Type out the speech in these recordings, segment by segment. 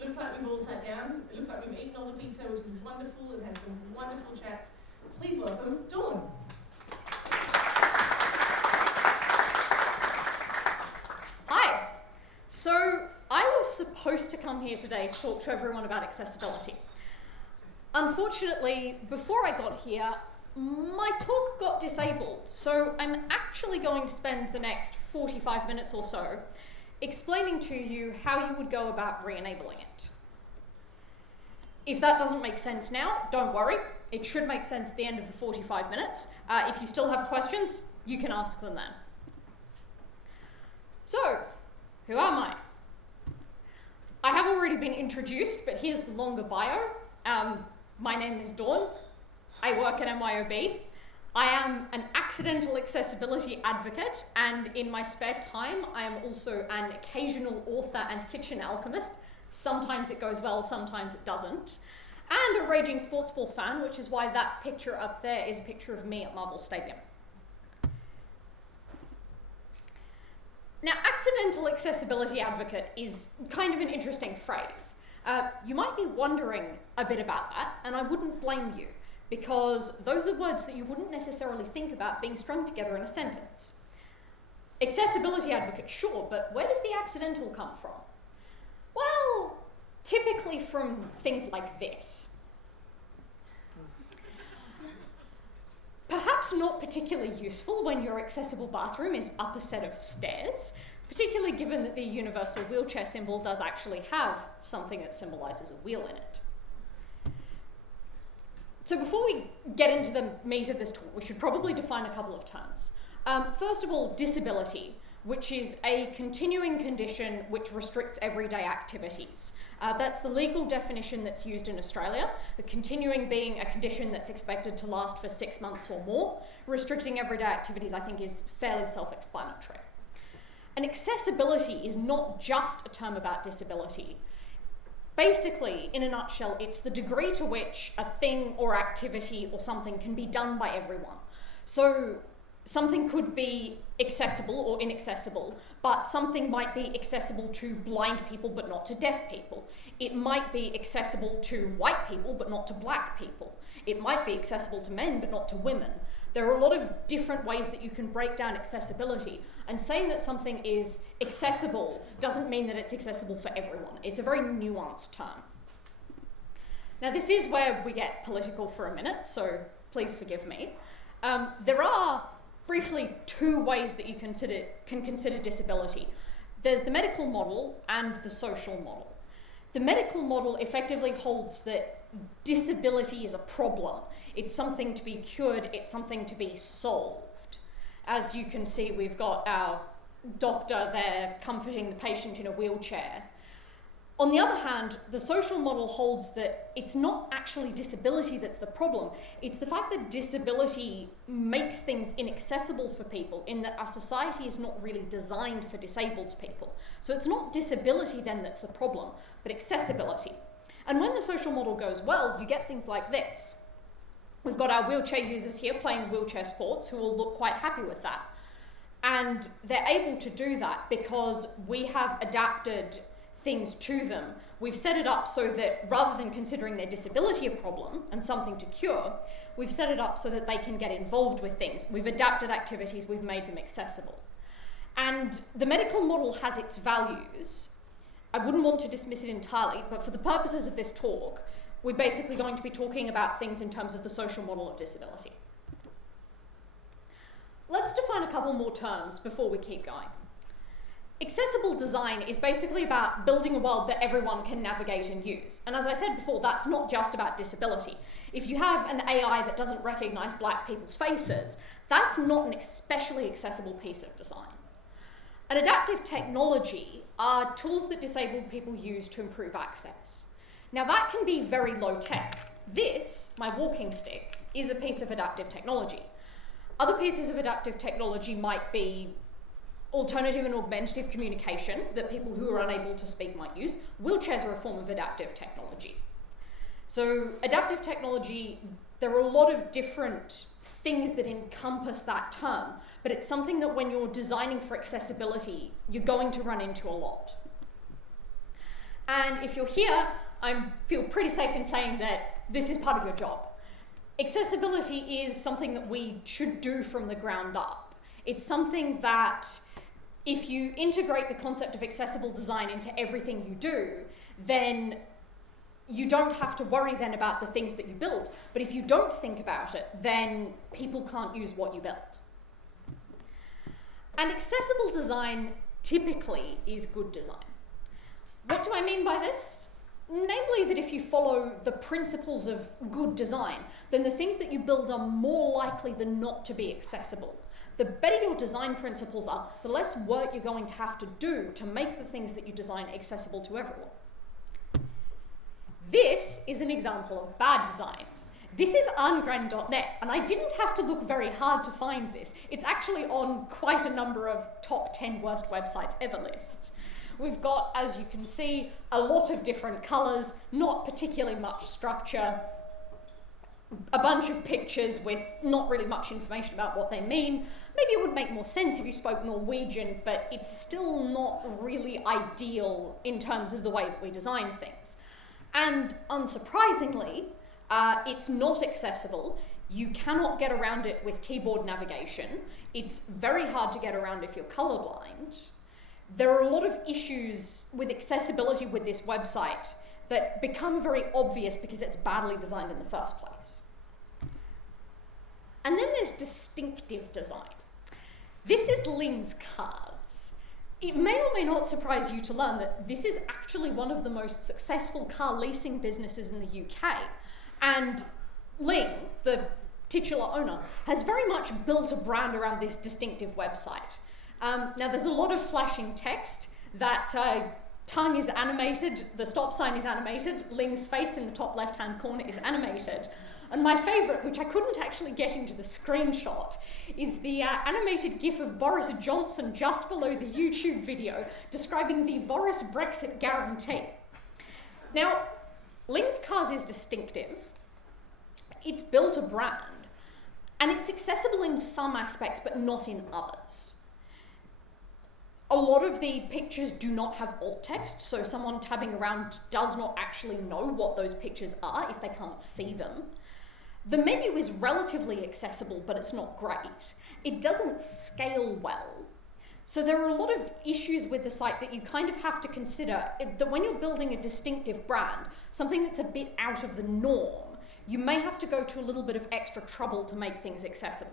looks like we've all sat down. It looks like we've eaten all the pizza, which is wonderful, and had some wonderful chats. Please welcome Dawn. Hi. So I was supposed to come here today to talk to everyone about accessibility. Unfortunately, before I got here, my talk got disabled, so I'm actually going to spend the next 45 minutes or so explaining to you how you would go about re-enabling it. If that doesn't make sense now, don't worry. It should make sense at the end of the 45 minutes. If you still have questions, you can ask them then. So, who am I? I have already been introduced, but here's the longer bio. My name is Dawn. I work at MYOB. I am an accidental accessibility advocate, and in my spare time, I am also an occasional author and kitchen alchemist. Sometimes it goes well, sometimes it doesn't. And a raging sports ball fan, which is why that picture up there is a picture of me at Marvel Stadium. Now, accidental accessibility advocate is kind of an interesting phrase. You might be wondering a bit about that, and I wouldn't blame you, because those are words that you wouldn't necessarily think about being strung together in a sentence. Accessibility advocate, sure, but where does the accidental come from? Well, typically from things like this. Perhaps not particularly useful when your accessible bathroom is up a set of stairs, particularly given that the universal wheelchair symbol does actually have something that symbolizes a wheel in it. So before we get into the meat of this talk, we should probably define a couple of terms. First of all, disability, which is a continuing condition which restricts everyday activities. That's the legal definition that's used in Australia, the continuing being a condition that's expected to last for 6 months or more. Restricting everyday activities, I think, is fairly self-explanatory. And accessibility is not just a term about disability. Basically, in a nutshell, it's the degree to which a thing or activity or something can be done by everyone. So something could be accessible or inaccessible, but something might be accessible to blind people but not to deaf people. It might be accessible to white people but not to black people. It might be accessible to men but not to women. There are a lot of different ways that you can break down accessibility, and saying that something is accessible doesn't mean that it's accessible for everyone. It's a very nuanced term. Now, this is where we get political for a minute, so please forgive me. There are briefly two ways that you can consider disability. There's the medical model and the social model. The medical model effectively holds that disability is a problem. It's something to be cured, it's something to be solved. As you can see, we've got our doctor there comforting the patient in a wheelchair. On the other hand, the social model holds that it's not actually disability that's the problem. It's the fact that disability makes things inaccessible for people, in that our society is not really designed for disabled people. So it's not disability then that's the problem, but accessibility. And when the social model goes well, you get things like this. We've got our wheelchair users here playing wheelchair sports who will look quite happy with that. And they're able to do that because we have adapted things to them. We've set it up so that rather than considering their disability a problem and something to cure, we've set it up so that they can get involved with things. We've adapted activities, we've made them accessible. And the medical model has its values. I wouldn't want to dismiss it entirely, but for the purposes of this talk, we're basically going to be talking about things in terms of the social model of disability. Let's define a couple more terms before we keep going. Accessible design is basically about building a world that everyone can navigate and use. And as I said before, that's not just about disability. If you have an AI that doesn't recognize black people's faces, that's not an especially accessible piece of design. An adaptive technology are tools that disabled people use to improve access. Now that can be very low tech. This, my walking stick, is a piece of adaptive technology. Other pieces of adaptive technology might be alternative and augmentative communication that people who are unable to speak might use. Wheelchairs are a form of adaptive technology. So adaptive technology, there are a lot of different things that encompass that term, but it's something that when you're designing for accessibility, you're going to run into a lot. And if you're here, I feel pretty safe in saying that this is part of your job. Accessibility is something that we should do from the ground up. It's something that if you integrate the concept of accessible design into everything you do, then you don't have to worry then about the things that you build. But if you don't think about it, then people can't use what you built. And accessible design typically is good design. What do I mean by this? Namely that if you follow the principles of good design, then the things that you build are more likely than not to be accessible. The better your design principles are, the less work you're going to have to do to make the things that you design accessible to everyone. This is an example of bad design. This is ungren.net, and I didn't have to look very hard to find this. It's actually on quite a number of top 10 worst websites ever lists. We've got, as you can see, a lot of different colors, not particularly much structure, a bunch of pictures with not really much information about what they mean. Maybe it would make more sense if you spoke Norwegian, but it's still not really ideal in terms of the way that we design things. And unsurprisingly, it's not accessible. You cannot get around it with keyboard navigation. It's very hard to get around if you're colorblind. There are a lot of issues with accessibility with this website that become very obvious because it's badly designed in the first place. And then there's distinctive design. This is Ling's Cars. It may or may not surprise you to learn that this is actually one of the most successful car leasing businesses in the UK. And Ling, the titular owner, has very much built a brand around this distinctive website. Now there's a lot of flashing text. That tongue is animated, the stop sign is animated, Ling's face in the top left-hand corner is animated. And my favourite, which I couldn't actually get into the screenshot, is the animated GIF of Boris Johnson just below the YouTube video describing the Boris Brexit guarantee. Now, Ling's Cars is distinctive, it's built a brand, and it's accessible in some aspects but not in others. A lot of the pictures do not have alt text, so someone tabbing around does not actually know what those pictures are if they can't see them. The menu is relatively accessible, but it's not great. It doesn't scale well. So there are a lot of issues with the site that you kind of have to consider, that when you're building a distinctive brand, something that's a bit out of the norm, you may have to go to a little bit of extra trouble to make things accessible.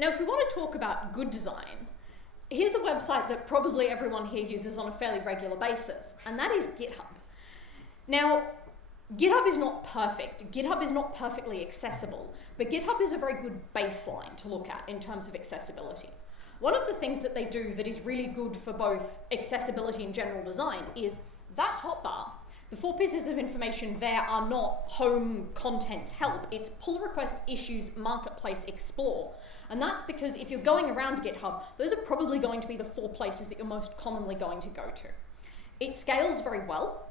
Now, if we want to talk about good design, here's a website that probably everyone here uses on a fairly regular basis, and that is GitHub. Now, GitHub is not perfect. GitHub is not perfectly accessible, but GitHub is a very good baseline to look at in terms of accessibility. One of the things that they do that is really good for both accessibility and general design is that top bar. The 4 pieces of information there are not home, contents, help. It's pull requests, issues, marketplace, explore. And that's because if you're going around GitHub, those are probably going to be the 4 places that you're most commonly going to go to. It scales very well.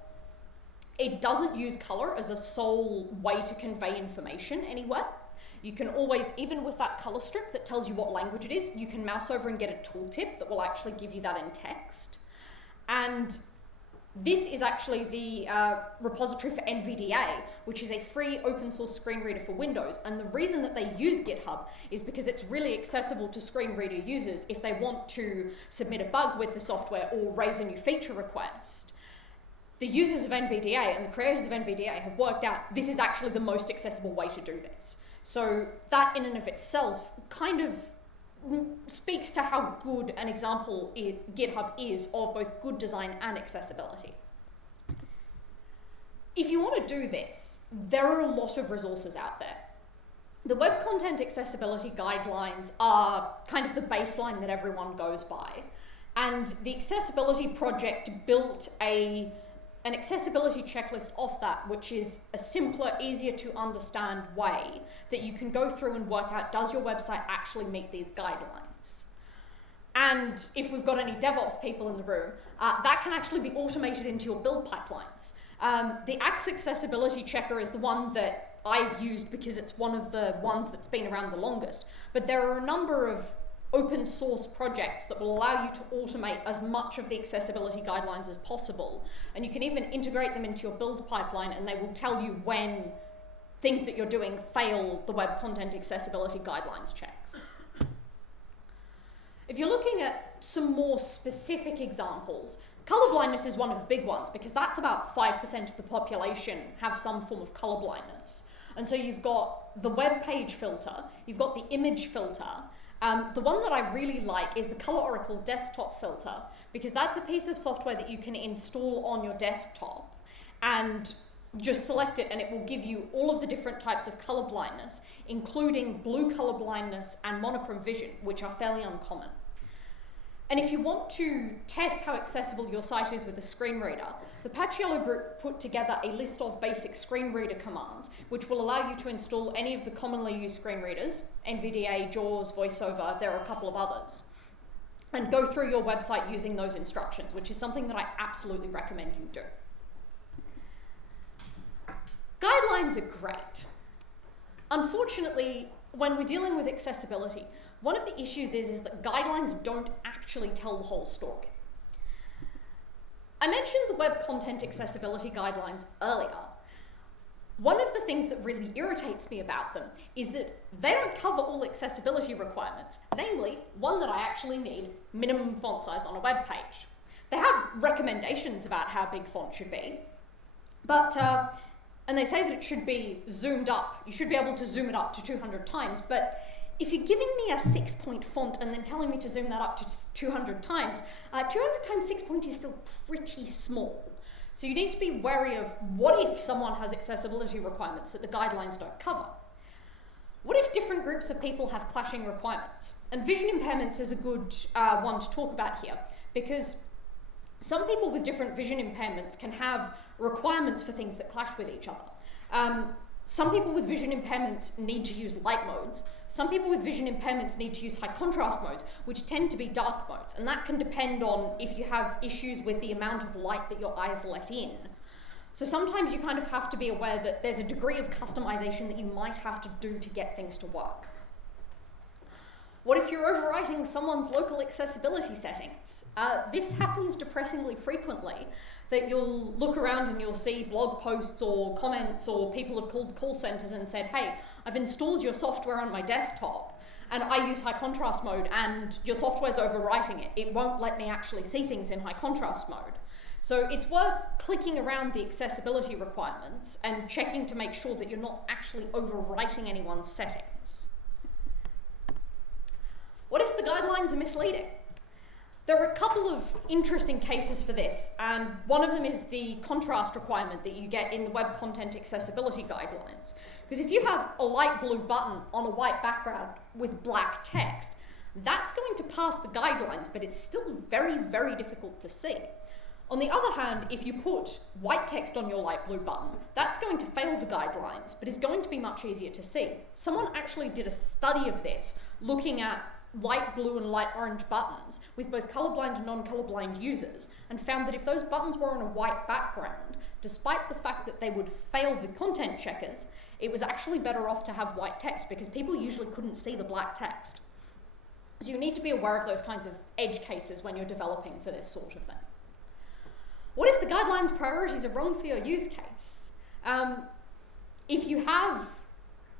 It doesn't use color as a sole way to convey information anywhere. You can always, even with that color strip that tells you what language it is, you can mouse over and get a tooltip that will actually give you that in text. And this is actually the repository for NVDA, which is a free open source screen reader for Windows. And the reason that they use GitHub is because it's really accessible to screen reader users if they want to submit a bug with the software or raise a new feature request. The users of NVDA and the creators of NVDA have worked out this is actually the most accessible way to do this. So that in and of itself kind of speaks to how good an example GitHub is of both good design and accessibility. If you want to do this, there are a lot of resources out there. The Web Content Accessibility Guidelines are kind of the baseline that everyone goes by. And the Accessibility Project built an accessibility checklist off that, which is a simpler, easier to understand way that you can go through and work out, does your website actually meet these guidelines? And if we've got any DevOps people in the room, that can actually be automated into your build pipelines. The Axe Accessibility Checker is the one that I've used because it's one of the ones that's been around the longest. But there are a number of open source projects that will allow you to automate as much of the accessibility guidelines as possible. And you can even integrate them into your build pipeline, and they will tell you when things that you're doing fail the web content accessibility guidelines checks. If you're looking at some more specific examples, colorblindness is one of the big ones, because that's about 5% of the population have some form of colorblindness. And so you've got the web page filter, you've got the image filter. The one that I really like is the Color Oracle desktop filter, because that's a piece of software that you can install on your desktop and just select it, and it will give you all of the different types of color blindness, including blue color blindness and monochrome vision, which are fairly uncommon. And if you want to test how accessible your site is with a screen reader, the Paciello group put together a list of basic screen reader commands, which will allow you to install any of the commonly used screen readers, NVDA, JAWS, VoiceOver, there are a couple of others, and go through your website using those instructions, which is something that I absolutely recommend you do. Guidelines are great. Unfortunately, when we're dealing with accessibility, one of the issues is that guidelines don't actually tell the whole story. I mentioned the web content accessibility guidelines earlier. One of the things that really irritates me about them is that they don't cover all accessibility requirements, namely, one that I actually need, minimum font size on a web page. They have recommendations about how big font should be, but and they say that it should be zoomed up. You should be able to zoom it up to 200 times, but if you're giving me a 6-point font and then telling me to zoom that up to 200 times, 200 times 6 point is still pretty small. So you need to be wary of what if someone has accessibility requirements that the guidelines don't cover? What if different groups of people have clashing requirements? And vision impairments is a good one to talk about here, because some people with different vision impairments can have requirements for things that clash with each other. Some people with vision impairments need to use light modes. Some people with vision impairments need to use high contrast modes, which tend to be dark modes, and that can depend on if you have issues with the amount of light that your eyes let in. So sometimes you kind of have to be aware that there's a degree of customization that you might have to do to get things to work. What if you're overwriting someone's local accessibility settings? This happens depressingly frequently, that you'll look around and you'll see blog posts or comments, or people have called call centers and said, hey, I've installed your software on my desktop and I use high contrast mode and your software's overwriting it. It won't let me actually see things in high contrast mode. So it's worth clicking around the accessibility requirements and checking to make sure that you're not actually overwriting anyone's settings. What if the guidelines are misleading? There are a couple of interesting cases for this, and one of them is the contrast requirement that you get in the web content accessibility guidelines. Because if you have a light blue button on a white background with black text, that's going to pass the guidelines, but it's still very, very difficult to see. On the other hand, if you put white text on your light blue button, that's going to fail the guidelines, but is going to be much easier to see. Someone actually did a study of this, looking at light blue and light orange buttons with both colorblind and non-colorblind users, and found that if those buttons were on a white background, despite the fact that they would fail the content checkers, it was actually better off to have white text because people usually couldn't see the black text. So you need to be aware of those kinds of edge cases when you're developing for this sort of thing. What if the guidelines priorities are wrong for your use case? If you have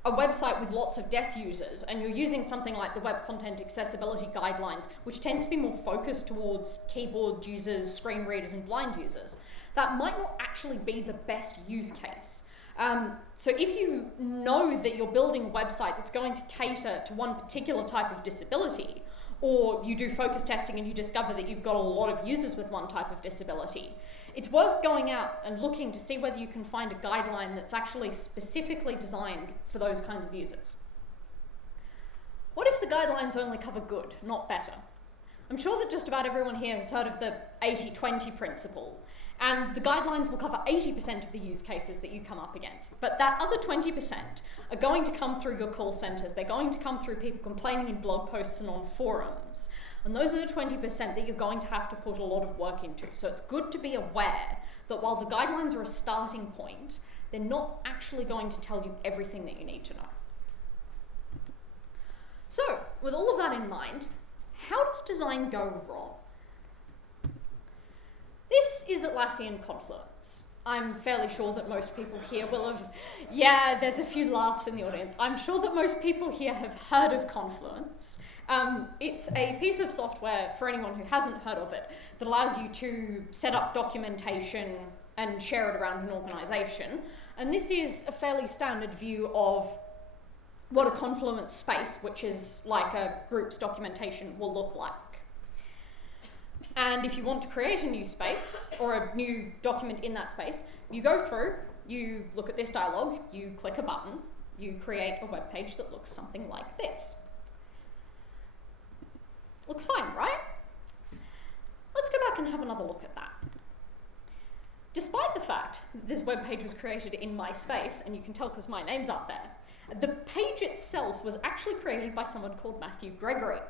a website with lots of deaf users and you're using something like the web content accessibility guidelines, which tends to be more focused towards keyboard users, screen readers, and blind users, that might not actually be the best use case. So if you know that you're building a website that's going to cater to one particular type of disability, or you do focus testing and you discover that you've got a lot of users with one type of disability, it's worth going out and looking to see whether you can find a guideline that's actually specifically designed for those kinds of users. What if the guidelines only cover good, not better? I'm sure that just about everyone here has heard of the 80-20 principle, and the guidelines will cover 80% of the use cases that you come up against. But that other 20% are going to come through your call centers. They're going to come through people complaining in blog posts and on forums. And those are the 20% that you're going to have to put a lot of work into. So it's good to be aware that while the guidelines are a starting point, they're not actually going to tell you everything that you need to know. So with all of that in mind, how does design go wrong? This is Atlassian Confluence. I'm fairly sure that most people here will have, yeah, there's a few laughs in the audience. I'm sure that most people here have heard of Confluence. It's a piece of software, for anyone who hasn't heard of it, that allows you to set up documentation and share it around an organization. And this is a fairly standard view of what a Confluence space, which is like a group's documentation, will look like. And if you want to create a new space or a new document in that space, you go through, you look at this dialog, you click a button, you create a web page that looks something like this. Looks fine, right? Let's go back and have another look at that. Despite the fact that this web page was created in my space, and you can tell because my name's up there, the page itself was actually created by someone called Matthew Gregory.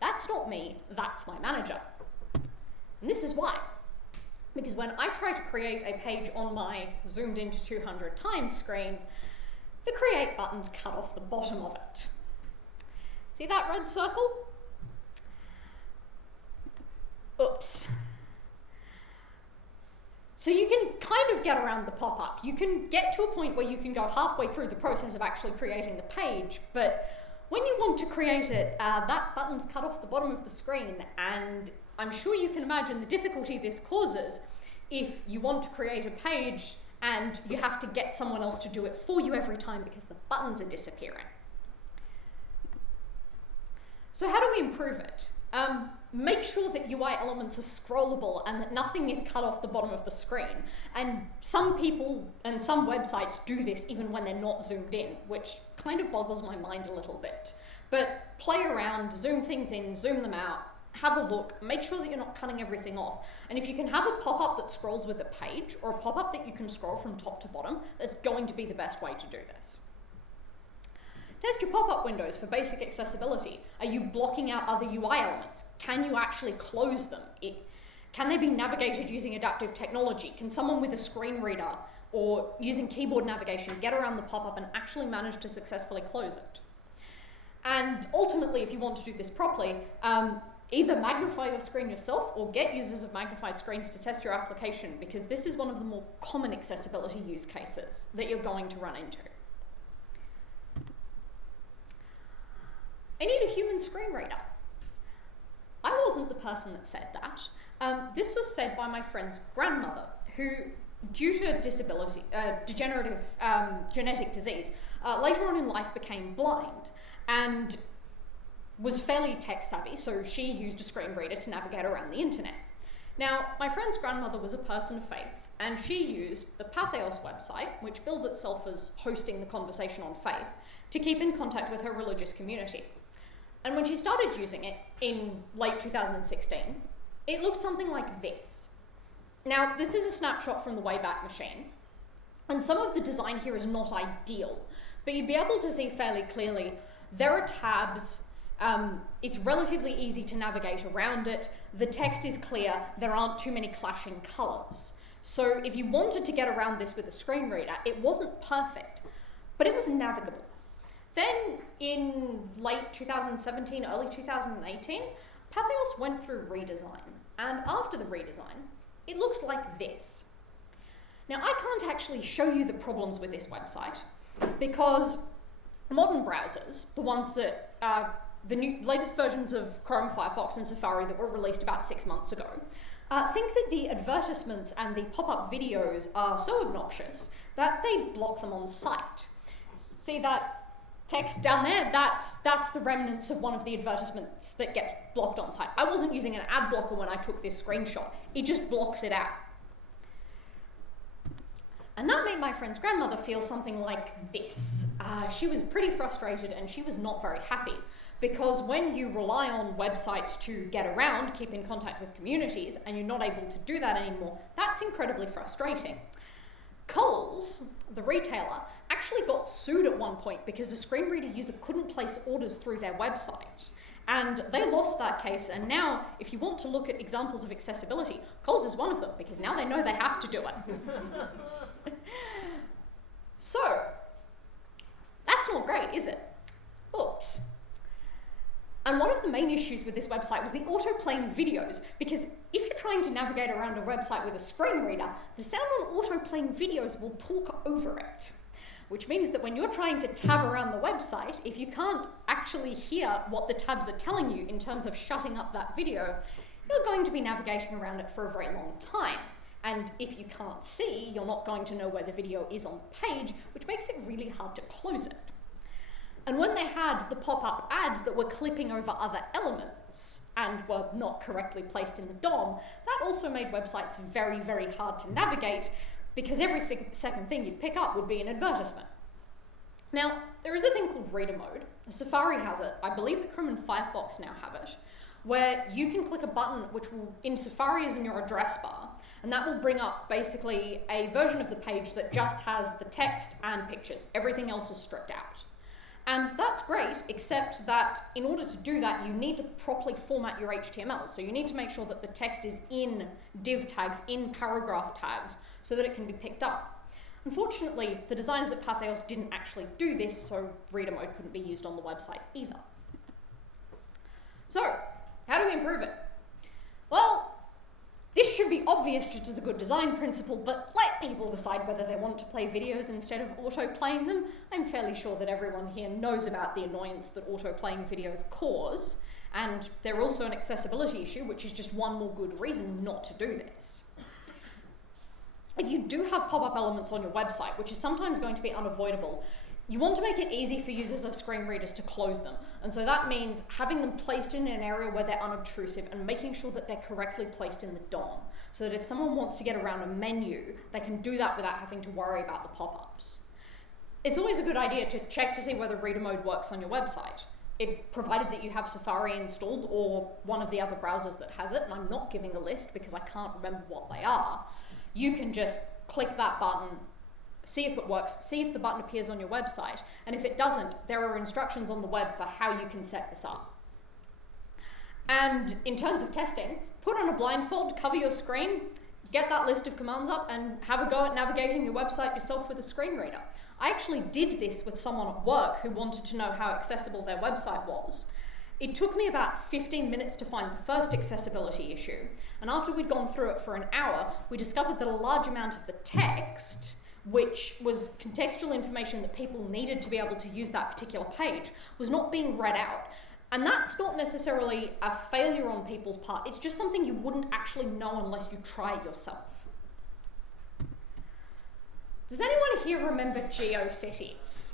That's not me, that's my manager. And this is why. Because when I try to create a page on my zoomed into 200 times screen, the create button's cut off the bottom of it. See that red circle? Oops. So you can kind of get around the pop-up. You can get to a point where you can go halfway through the process of actually creating the page, but when you want to create it, that button's cut off the bottom of the screen, and I'm sure you can imagine the difficulty this causes if you want to create a page and you have to get someone else to do it for you every time because the buttons are disappearing. So how do we improve it? Make sure that UI elements are scrollable and that nothing is cut off the bottom of the screen. And some people and some websites do this even when they're not zoomed in, which kind of boggles my mind a little bit. But play around, zoom things in, zoom them out, have a look, make sure that you're not cutting everything off. And if you can have a pop-up that scrolls with a page or a pop-up that you can scroll from top to bottom, that's going to be the best way to do this. Test your pop-up windows for basic accessibility. Are you blocking out other UI elements? Can you actually close them? Can they be navigated using adaptive technology? Can someone with a screen reader or using keyboard navigation get around the pop-up and actually manage to successfully close it? And ultimately, if you want to do this properly, either magnify your screen yourself or get users of magnified screens to test your application, because this is one of the more common accessibility use cases that you're going to run into. I need a human screen reader. I wasn't the person that said that. This was said by my friend's grandmother, who, due to disability, degenerative genetic disease, later on in life became blind and was fairly tech savvy, so she used a screen reader to navigate around the internet. Now, my friend's grandmother was a person of faith, and she used the Pancreas website, which bills itself as hosting the conversation on faith, to keep in contact with her religious community. And when she started using it in late 2016, it looked something like this. Now, this is a snapshot from the Wayback Machine, and some of the design here is not ideal, but you'd be able to see fairly clearly there are tabs. It's relatively easy to navigate around it. The text is clear. There aren't too many clashing colors. So if you wanted to get around this with a screen reader, it wasn't perfect, but it was navigable. Then in late 2017, early 2018, Pancreas went through redesign. And after the redesign, it looks like this. Now, I can't actually show you the problems with this website because modern browsers, the ones that the latest versions of Chrome, Firefox, and Safari that were released about 6 months ago, think that the advertisements and the pop-up videos are so obnoxious that they block them on site. See that text down there? That's the remnants of one of the advertisements that gets blocked on site. I wasn't using an ad blocker when I took this screenshot. It just blocks it out. And that made my friend's grandmother feel something like this. She was pretty frustrated and she was not very happy, because when you rely on websites to get around, keep in contact with communities, and you're not able to do that anymore, that's incredibly frustrating. Coles, the retailer, actually got sued at one point because a screen reader user couldn't place orders through their website. And they lost that case, and now if you want to look at examples of accessibility, Coles is one of them, because now they know they have to do it. So, that's not great, is it? Oops. And one of the main issues with this website was the auto-playing videos, because if you're trying to navigate around a website with a screen reader, the sound on auto-playing videos will talk over it. Which means that when you're trying to tab around the website, if you can't actually hear what the tabs are telling you in terms of shutting up that video, you're going to be navigating around it for a very long time. And if you can't see, you're not going to know where the video is on the page, which makes it really hard to close it. And when they had the pop-up ads that were clipping over other elements and were not correctly placed in the DOM, that also made websites very, very hard to navigate, because every second thing you'd pick up would be an advertisement. Now, there is a thing called reader mode. Safari has it. I believe that Chrome and Firefox now have it, where you can click a button which will, in Safari, is in your address bar, and that will bring up basically a version of the page that just has the text and pictures. Everything else is stripped out. And that's great, except that in order to do that, you need to properly format your HTML. So you need to make sure that the text is in div tags, in paragraph tags, so that it can be picked up. Unfortunately, the designers at Pancreas didn't actually do this, so reader mode couldn't be used on the website either. So, how do we improve it? Well, this should be obvious just as a good design principle, but let people decide whether they want to play videos instead of auto-playing them. I'm fairly sure that everyone here knows about the annoyance that auto-playing videos cause, and they're also an accessibility issue, which is just one more good reason not to do this. If you do have pop-up elements on your website, which is sometimes going to be unavoidable, you want to make it easy for users of screen readers to close them. And so that means having them placed in an area where they're unobtrusive and making sure that they're correctly placed in the DOM, so that if someone wants to get around a menu, they can do that without having to worry about the pop-ups. It's always a good idea to check to see whether reader mode works on your website, provided that you have Safari installed or one of the other browsers that has it, and I'm not giving a list because I can't remember what they are. You can just click that button, see if it works, see if the button appears on your website, and if it doesn't, there are instructions on the web for how you can set this up. And in terms of testing, put on a blindfold, cover your screen, get that list of commands up, and have a go at navigating your website yourself with a screen reader. I actually did this with someone at work who wanted to know how accessible their website was. It took me about 15 minutes to find the first accessibility issue, and after we'd gone through it for an hour, we discovered that a large amount of the text, which was contextual information that people needed to be able to use that particular page, was not being read out. And that's not necessarily a failure on people's part, it's just something you wouldn't actually know unless you try it yourself. Does anyone here remember GeoCities?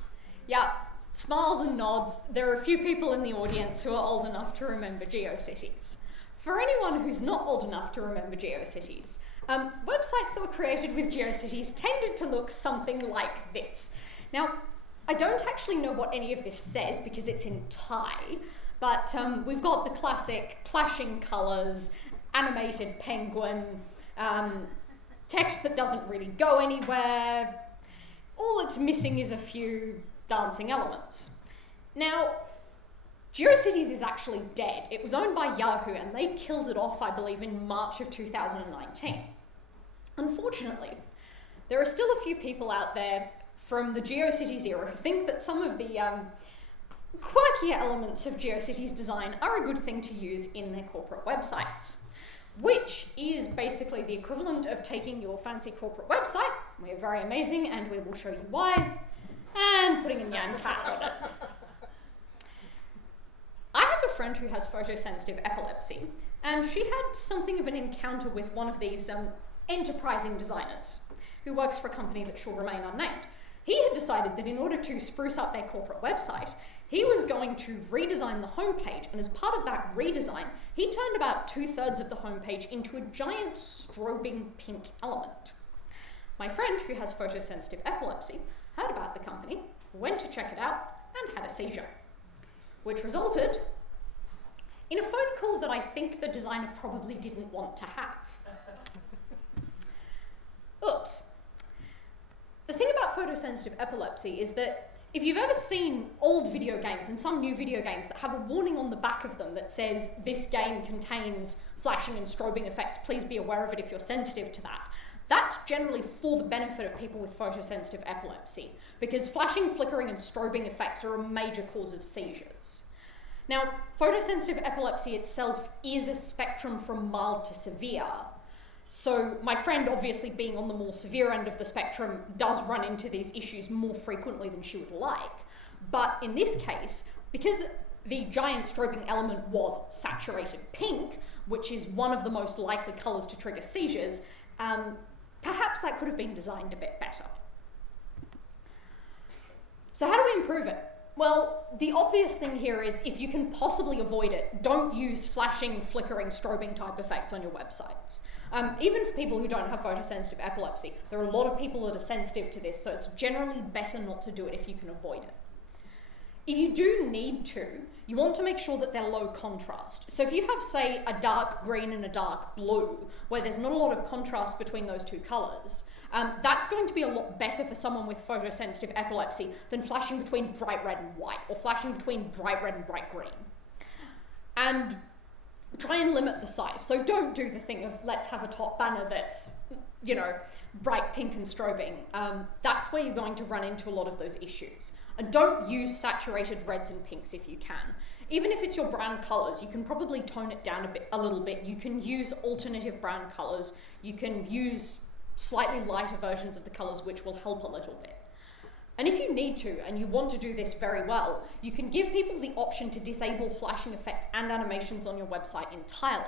Yeah, smiles and nods. There are a few people in the audience who are old enough to remember GeoCities. For anyone who's not old enough to remember GeoCities, websites that were created with GeoCities tended to look something like this. Now, I don't actually know what any of this says because it's in Thai, but we've got the classic clashing colours, animated penguin, text that doesn't really go anywhere. All it's missing is a few dancing elements. Now, GeoCities is actually dead. It was owned by Yahoo and they killed it off, I believe, in March of 2019. Unfortunately, there are still a few people out there from the GeoCities era who think that some of the quirkier elements of GeoCities design are a good thing to use in their corporate websites, which is basically the equivalent of taking your fancy corporate website, we're very amazing and we will show you why, and putting a nyan cat on it. I have a friend who has photosensitive epilepsy, and she had something of an encounter with one of these enterprising designers who works for a company that shall remain unnamed. He had decided that in order to spruce up their corporate website, he was going to redesign the homepage, and as part of that redesign, he turned about 2/3 of the homepage into a giant strobing pink element. My friend, who has photosensitive epilepsy, heard about the company, went to check it out, and had a seizure, which resulted in a phone call that I think the designer probably didn't want to have. Oops. The thing about photosensitive epilepsy is that if you've ever seen old video games and some new video games that have a warning on the back of them that says this game contains flashing and strobing effects, please be aware of it if you're sensitive to that, that's generally for the benefit of people with photosensitive epilepsy, because flashing, flickering, and strobing effects are a major cause of seizures. Now, photosensitive epilepsy itself is a spectrum from mild to severe. So my friend, obviously being on the more severe end of the spectrum, does run into these issues more frequently than she would like. But in this case, because the giant strobing element was saturated pink, which is one of the most likely colours to trigger seizures, perhaps that could have been designed a bit better. So how do we improve it? Well, the obvious thing here is if you can possibly avoid it, don't use flashing, flickering, strobing type effects on your websites. Even for people who don't have photosensitive epilepsy, there are a lot of people that are sensitive to this, so it's generally better not to do it if you can avoid it. If you do need to, you want to make sure that they're low contrast. So if you have, say, a dark green and a dark blue, where there's not a lot of contrast between those two colours, that's going to be a lot better for someone with photosensitive epilepsy than flashing between bright red and white, or flashing between bright red and bright green. And try and limit the size. So don't do the thing of let's have a top banner that's, you know, bright pink and strobing. That's where you're going to run into a lot of those issues. And don't use saturated reds and pinks if you can. Even if it's your brand colours, you can probably tone it down a little bit. You can use alternative brand colours. You can use slightly lighter versions of the colours, which will help a little bit. And if you need to, and you want to do this very well, you can give people the option to disable flashing effects and animations on your website entirely.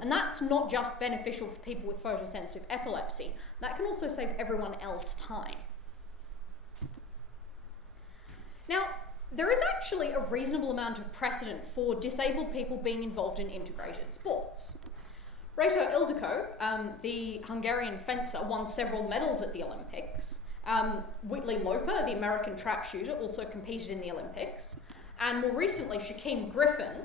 And that's not just beneficial for people with photosensitive epilepsy, that can also save everyone else time. Now, there is actually a reasonable amount of precedent for disabled people being involved in integrated sports. Reto Ildikó, the Hungarian fencer, won several medals at the Olympics. Whitley Loper, the American trap shooter, also competed in the Olympics. And more recently, Shaquem Griffin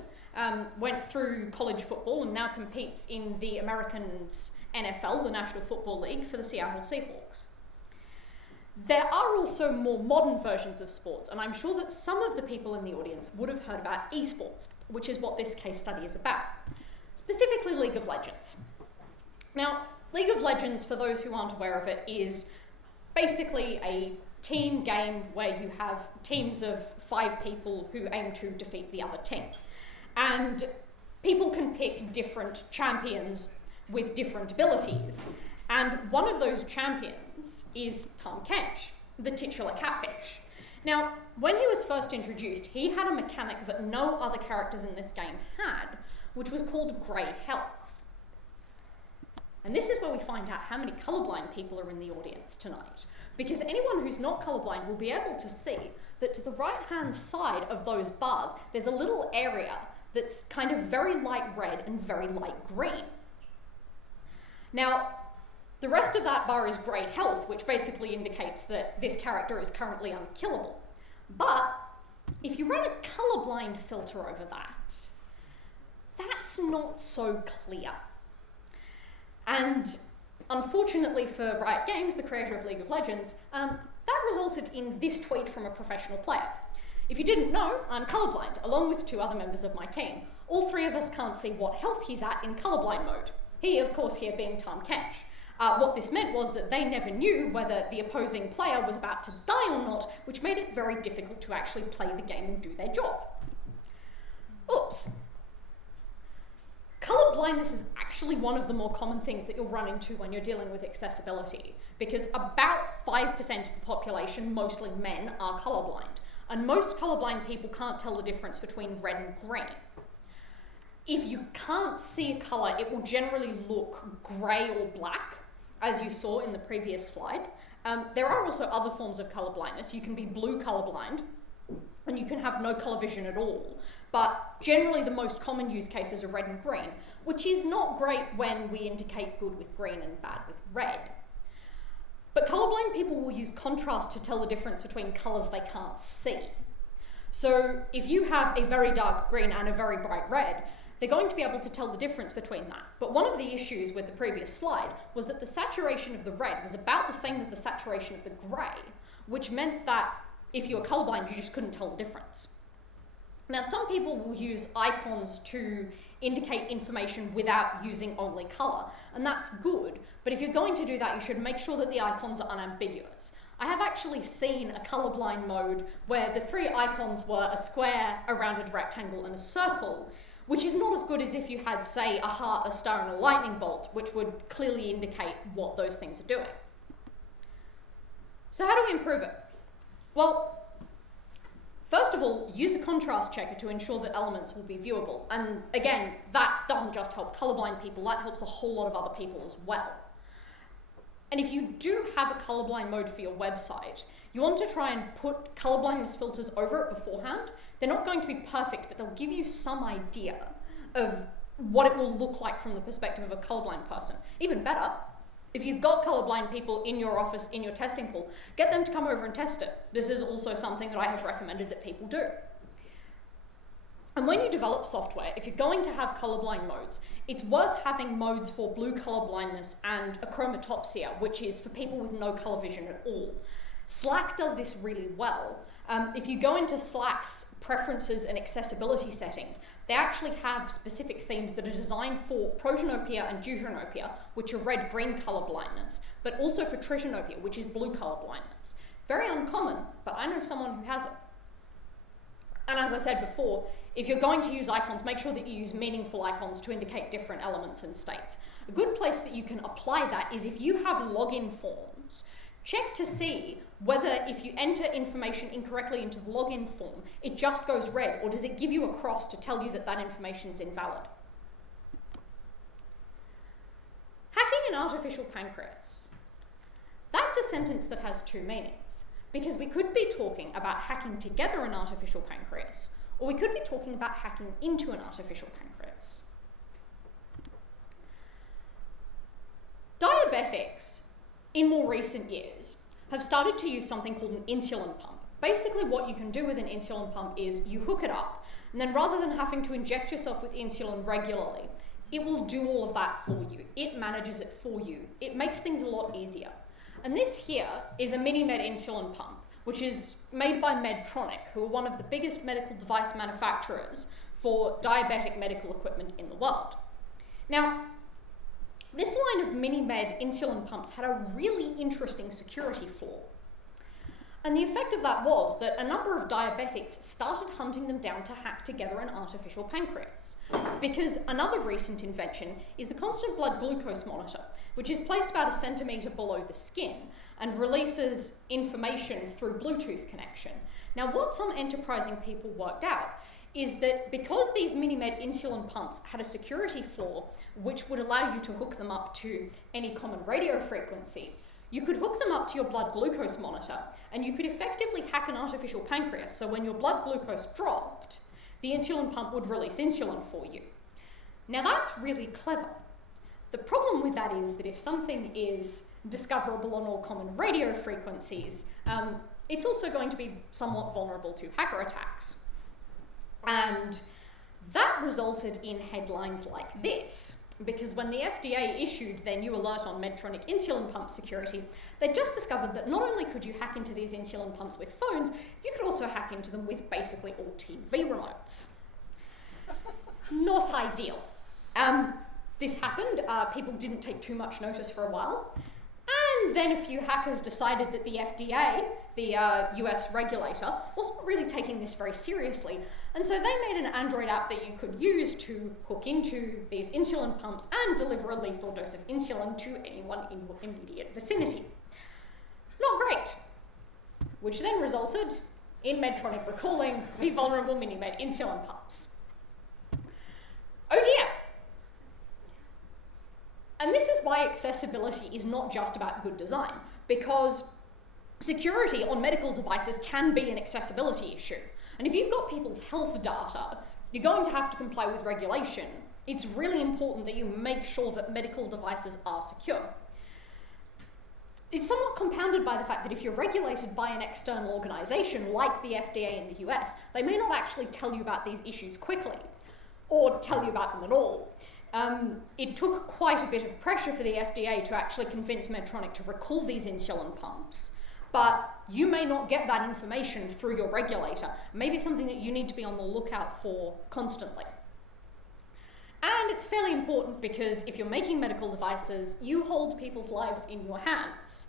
went through college football and now competes in the Americans' NFL, the National Football League, for the Seattle Seahawks. There are also more modern versions of sports, and I'm sure that some of the people in the audience would have heard about esports, which is what this case study is about, specifically League of Legends. Now, League of Legends, for those who aren't aware of it, is basically a team game where you have teams of 5 people who aim to defeat the other team. And people can pick different champions with different abilities. And one of those champions is Tahm Kench, the titular Catfish. Now, when he was first introduced, he had a mechanic that no other characters in this game had, which was called grey health. And this is where we find out how many colourblind people are in the audience tonight. Because anyone who's not colourblind will be able to see that to the right-hand side of those bars, there's a little area that's kind of very light red and very light green. Now, the rest of that bar is grey health, which basically indicates that this character is currently unkillable. But if you run a colourblind filter over that, that's not so clear. And unfortunately for Riot Games, the creator of League of Legends, that resulted in this tweet from a professional player. If you didn't know, I'm colourblind, along with 2 other members of my team. All 3 of us can't see what health he's at in colourblind mode. He, of course, here being Tahm Kench. What this meant was that they never knew whether the opposing player was about to die or not, which made it very difficult to actually play the game and do their job. Oops. Colour blindness is actually one of the more common things that you'll run into when you're dealing with accessibility, because about 5% of the population, mostly men, are colourblind, and most colourblind people can't tell the difference between red and green. If you can't see a colour, it will generally look grey or black, as you saw in the previous slide. There are also other forms of colour blindness. You can be blue colourblind, and you can have no colour vision at all. But generally the most common use cases are red and green, which is not great when we indicate good with green and bad with red. But colourblind people will use contrast to tell the difference between colours they can't see. So if you have a very dark green and a very bright red, they're going to be able to tell the difference between that. But one of the issues with the previous slide was that the saturation of the red was about the same as the saturation of the grey, which meant that if you were colourblind, you just couldn't tell the difference. Now, some people will use icons to indicate information without using only colour, and that's good, but if you're going to do that, you should make sure that the icons are unambiguous. I have actually seen a colorblind mode where the three icons were a square, a rounded rectangle, and a circle, which is not as good as if you had, say, a heart, a star, and a lightning bolt, which would clearly indicate what those things are doing. So how do we improve it? Well, first of all, use a contrast checker to ensure that elements will be viewable. And again, that doesn't just help colorblind people, that helps a whole lot of other people as well. And if you do have a colorblind mode for your website, you want to try and put colorblindness filters over it beforehand. They're not going to be perfect, but they'll give you some idea of what it will look like from the perspective of a colorblind person. Even better, if you've got colorblind people in your office, in your testing pool, get them to come over and test it. This is also something that I have recommended that people do. And when you develop software, if you're going to have colorblind modes, it's worth having modes for blue color blindness and achromatopsia, which is for people with no color vision at all. Slack does this really well. If you go into Slack's preferences and accessibility settings, they actually have specific themes that are designed for protanopia and deuteranopia, which are red-green color blindness, but also for tritanopia, which is blue color blindness. Very uncommon, but I know someone who has it. And as I said before, if you're going to use icons, make sure that you use meaningful icons to indicate different elements and states. A good place that you can apply that is if you have login forms, check to see whether if you enter information incorrectly into the login form, it just goes red, or does it give you a cross to tell you that that information is invalid. Hacking an artificial pancreas. That's a sentence that has two meanings, because we could be talking about hacking together an artificial pancreas, or we could be talking about hacking into an artificial pancreas. Diabetics, in more recent years, have started to use something called an insulin pump. Basically what you can do with an insulin pump is you hook it up, and then rather than having to inject yourself with insulin regularly, it will do all of that for you. It manages it for you. It makes things a lot easier. And this here is a MiniMed insulin pump, which is made by Medtronic, who are one of the biggest medical device manufacturers for diabetic medical equipment in the world. Now, this line of MiniMed insulin pumps had a really interesting security flaw. And the effect of that was that a number of diabetics started hunting them down to hack together an artificial pancreas. Because another recent invention is the constant blood glucose monitor, which is placed about 1 centimetre below the skin and releases information through Bluetooth connection. Now, what some enterprising people worked out is that because these MiniMed insulin pumps had a security flaw which would allow you to hook them up to any common radio frequency, you could hook them up to your blood glucose monitor and you could effectively hack an artificial pancreas, so when your blood glucose dropped, the insulin pump would release insulin for you. Now that's really clever. The problem with that is that if something is discoverable on all common radio frequencies, it's also going to be somewhat vulnerable to hacker attacks. And that resulted in headlines like this, because when the FDA issued their new alert on Medtronic insulin pump security, they just discovered that not only could you hack into these insulin pumps with phones, you could also hack into them with basically all TV remotes. Not ideal. This happened, people didn't take too much notice for a while, and then a few hackers decided that the FDA, the US regulator, wasn't really taking this very seriously, and so they made an Android app that you could use to hook into these insulin pumps and deliver a lethal dose of insulin to anyone in your immediate vicinity. Not great. Which then resulted in Medtronic recalling the vulnerable MiniMed insulin pumps. Oh dear. And this is why accessibility is not just about good design, because security on medical devices can be an accessibility issue. And if you've got people's health data, you're going to have to comply with regulation. It's really important that you make sure that medical devices are secure. It's somewhat compounded by the fact that if you're regulated by an external organization like the FDA in the US, they may not actually tell you about these issues quickly, or tell you about them at all. It took quite a bit of pressure for the FDA to actually convince Medtronic to recall these insulin pumps, but you may not get that information through your regulator. Maybe something that you need to be on the lookout for constantly. And it's fairly important because if you're making medical devices, you hold people's lives in your hands.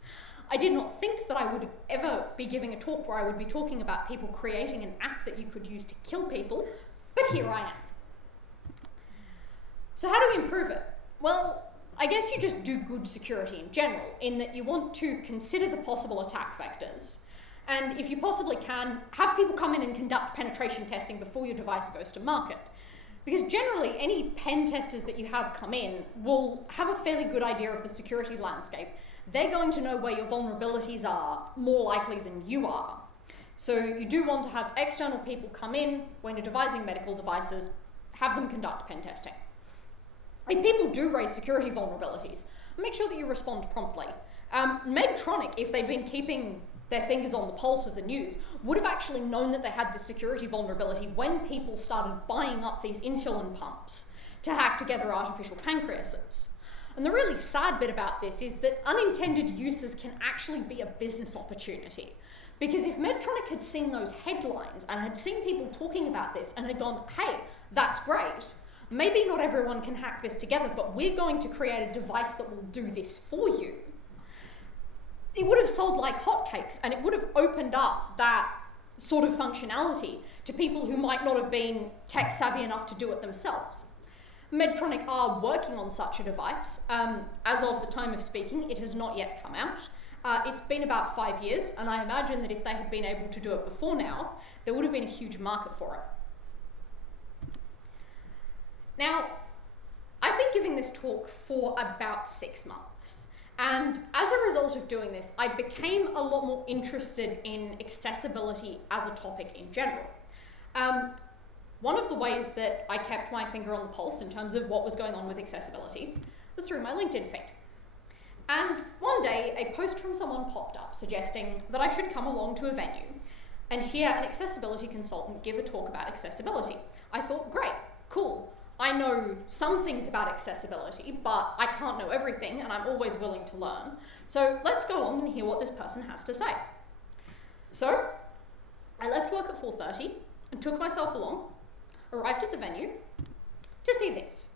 I did not think that I would ever be giving a talk where I would be talking about people creating an app that you could use to kill people, but here I am. So how do we improve it? Well, I guess you just do good security in general, in that you want to consider the possible attack vectors, and if you possibly can, have people come in and conduct penetration testing before your device goes to market. Because generally, any pen testers that you have come in will have a fairly good idea of the security landscape. They're going to know where your vulnerabilities are more likely than you are. So you do want to have external people come in when you're devising medical devices, have them conduct pen testing. If people do raise security vulnerabilities, make sure that you respond promptly. Medtronic, if they'd been keeping their fingers on the pulse of the news, would have actually known that they had the security vulnerability when people started buying up these insulin pumps to hack together artificial pancreases. And the really sad bit about this is that unintended uses can actually be a business opportunity. Because if Medtronic had seen those headlines and had seen people talking about this and had gone, hey, that's great, maybe not everyone can hack this together, but we're going to create a device that will do this for you, it would have sold like hotcakes, and it would have opened up that sort of functionality to people who might not have been tech savvy enough to do it themselves. Medtronic are working on such a device. As of the time of speaking, it has not yet come out. It's been about 5 years, and I imagine that if they had been able to do it before now, there would have been a huge market for it. Now, I've been giving this talk for about 6 months, and as a result of doing this, I became a lot more interested in accessibility as a topic in general. One of the ways that I kept my finger on the pulse in terms of what was going on with accessibility was through my LinkedIn feed. And one day, a post from someone popped up suggesting that I should come along to a venue and hear an accessibility consultant give a talk about accessibility. I thought, great, cool. I know some things about accessibility, but I can't know everything, and I'm always willing to learn. So let's go along and hear what this person has to say. So I left work at 4:30 and took myself along, arrived at the venue to see this.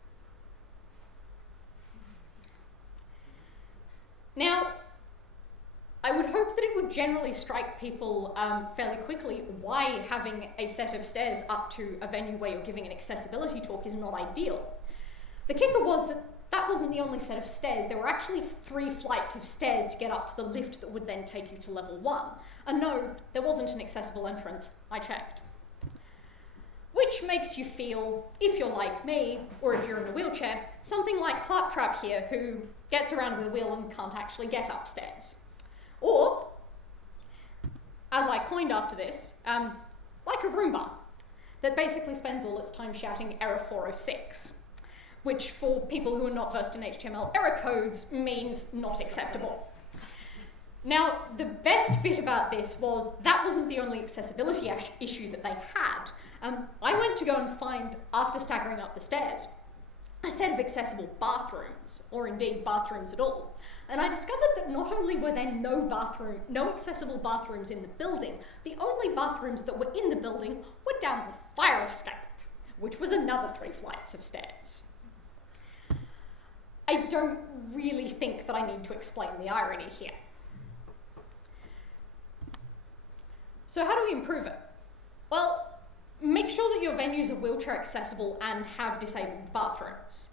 Now, I would hope that it would generally strike people fairly quickly why having a set of stairs up to a venue where you're giving an accessibility talk is not ideal. The kicker was that that wasn't the only set of stairs. There were actually 3 flights of stairs to get up to the lift that would then take you to level 1. And no, there wasn't an accessible entrance. I checked. Which makes you feel, if you're like me, or if you're in a wheelchair, something like Claptrap here, who gets around with a wheel and can't actually get upstairs. Or, as I coined after this, like a Roomba, that basically spends all its time shouting error 406, which for people who are not versed in HTML error codes means not acceptable. Now, the best bit about this was that wasn't the only accessibility issue that they had. I went to go and find, after staggering up the stairs, a set of accessible bathrooms, or indeed bathrooms at all. And I discovered that not only were there no accessible bathrooms in the building, the only bathrooms that were in the building were down the fire escape, which was another 3 flights of stairs. I don't really think that I need to explain the irony here. So how do we improve it? Well, make sure that your venues are wheelchair accessible and have disabled bathrooms.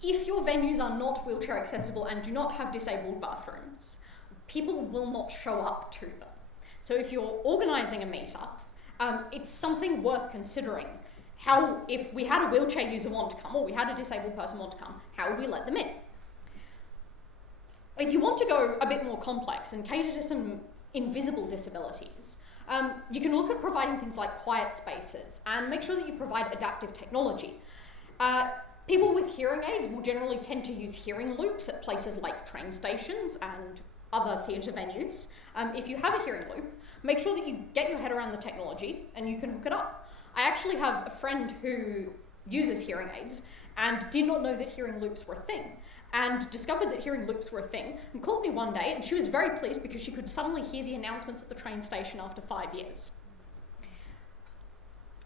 If your venues are not wheelchair accessible and do not have disabled bathrooms, people will not show up to them. So if you're organising a meetup, it's something worth considering. How, if we had a wheelchair user want to come, or we had a disabled person want to come, how would we let them in? If you want to go a bit more complex and cater to some invisible disabilities, you can look at providing things like quiet spaces and make sure that you provide adaptive technology. People with hearing aids will generally tend to use hearing loops at places like train stations and other theatre venues. If you have a hearing loop, make sure that you get your head around the technology and you can hook it up. I actually have a friend who uses hearing aids and did not know that hearing loops were a thing, and discovered that hearing loops were a thing, and called me one day, and she was very pleased because she could suddenly hear the announcements at the train station after 5 years.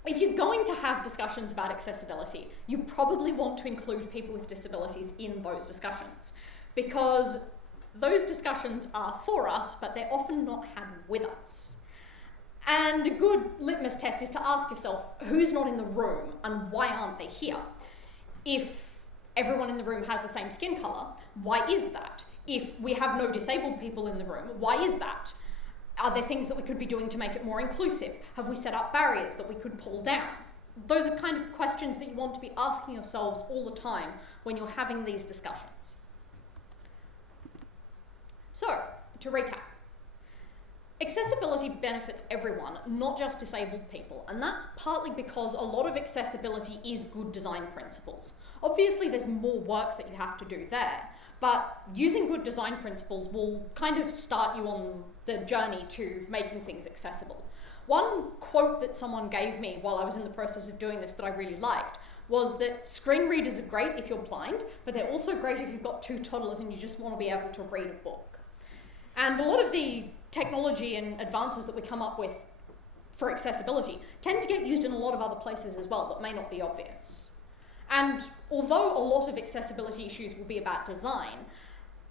If you're going to have discussions about accessibility, you probably want to include people with disabilities in those discussions, because those discussions are for us, but they're often not had with us. And a good litmus test is to ask yourself, who's not in the room and why aren't they here? If everyone in the room has the same skin colour, why is that? If we have no disabled people in the room, why is that? Are there things that we could be doing to make it more inclusive? Have we set up barriers that we could pull down? Those are kind of questions that you want to be asking yourselves all the time when you're having these discussions. So, to recap, accessibility benefits everyone, not just disabled people, and that's partly because a lot of accessibility is good design principles. Obviously, there's more work that you have to do there, but using good design principles will kind of start you on the journey to making things accessible. One quote that someone gave me while I was in the process of doing this that I really liked was that screen readers are great if you're blind, but they're also great if you've got two toddlers and you just want to be able to read a book. And a lot of the technology and advances that we come up with for accessibility tend to get used in a lot of other places as well that may not be obvious. And although a lot of accessibility issues will be about design,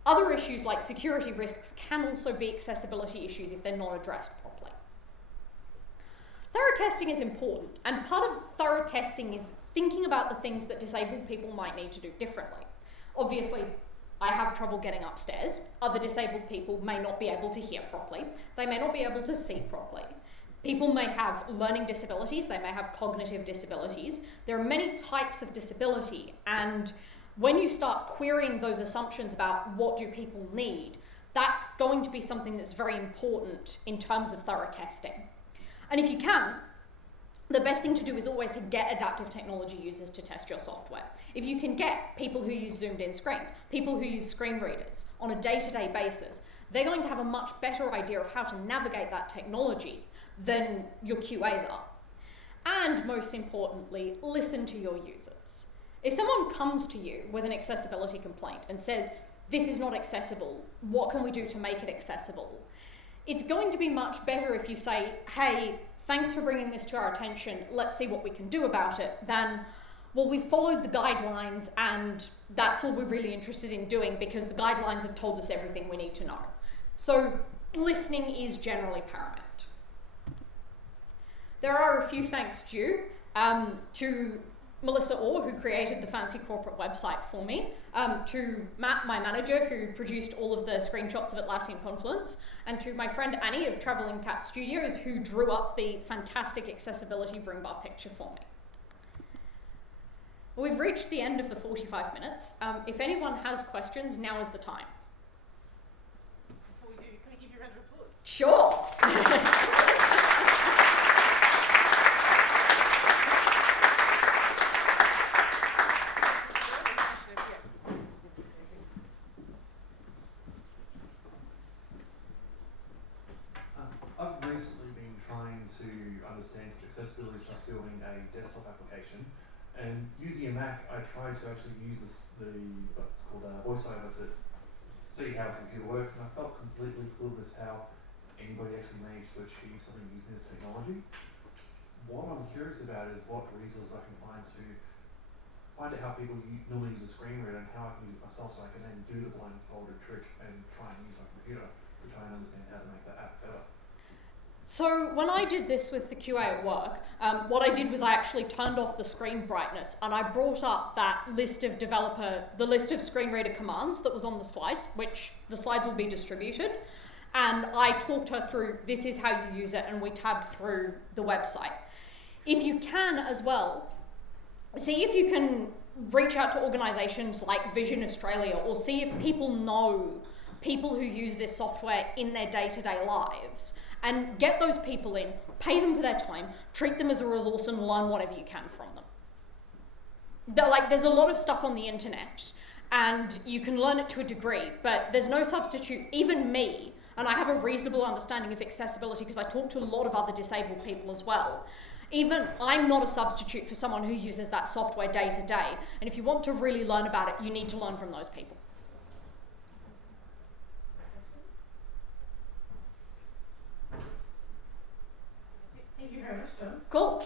other issues like security risks can also be accessibility issues if they're not addressed properly. Thorough testing is important, and part of thorough testing is thinking about the things that disabled people might need to do differently. Obviously, I have trouble getting upstairs. Other disabled people may not be able to hear properly. They may not be able to see properly. People may have learning disabilities. They may have cognitive disabilities. There are many types of disability, and when you start querying those assumptions about what do people need, that's going to be something that's very important in terms of thorough testing. And if you can, the best thing to do is always to get adaptive technology users to test your software. If you can get people who use zoomed in screens, people who use screen readers on a day-to-day basis, they're going to have a much better idea of how to navigate that technology than your QAs are. And most importantly, listen to your users. If someone comes to you with an accessibility complaint and says, this is not accessible, what can we do to make it accessible? It's going to be much better if you say, hey, thanks for bringing this to our attention, let's see what we can do about it, than, well, we followed the guidelines and that's all we're really interested in doing because the guidelines have told us everything we need to know. So listening is generally paramount. There are a few thanks due to Melissa Orr, who created the fancy corporate website for me, to Matt, my manager, who produced all of the screenshots of Atlassian Confluence, and to my friend Annie of Travelling Cat Studios, who drew up the fantastic accessibility room bar picture for me. We've reached the end of the 45 minutes. If anyone has questions, now is the time. Before we do, can I give you a round of applause? Sure. I've recently been trying to understand some accessibility stuff building a desktop application, and using a Mac, I tried to actually use what's called VoiceOver to see how a computer works, and I felt completely clueless how anybody actually managed to achieve something using this technology. What I'm curious about is what resources I can find to find out how people normally use a screen reader and how I can use it myself so I can then do the blindfolded trick and try and use my computer to try and understand how to make that app better. So when I did this with the QA at work, what I did was I actually turned off the screen brightness and I brought up that list of the list of screen reader commands that was on the slides, which the slides will be distributed. And I talked her through, this is how you use it, and we tabbed through the website. If you can as well, see if you can reach out to organisations like Vision Australia, or see if people know people who use this software in their day-to-day lives, and get those people in, pay them for their time, treat them as a resource and learn whatever you can from them. There's a lot of stuff on the internet and you can learn it to a degree, but there's no substitute. Even me, and I have a reasonable understanding of accessibility because I talk to a lot of other disabled people as well. Even I'm not a substitute for someone who uses that software day to day. And if you want to really learn about it, you need to learn from those people. Thank you very much, Dawn. Cool.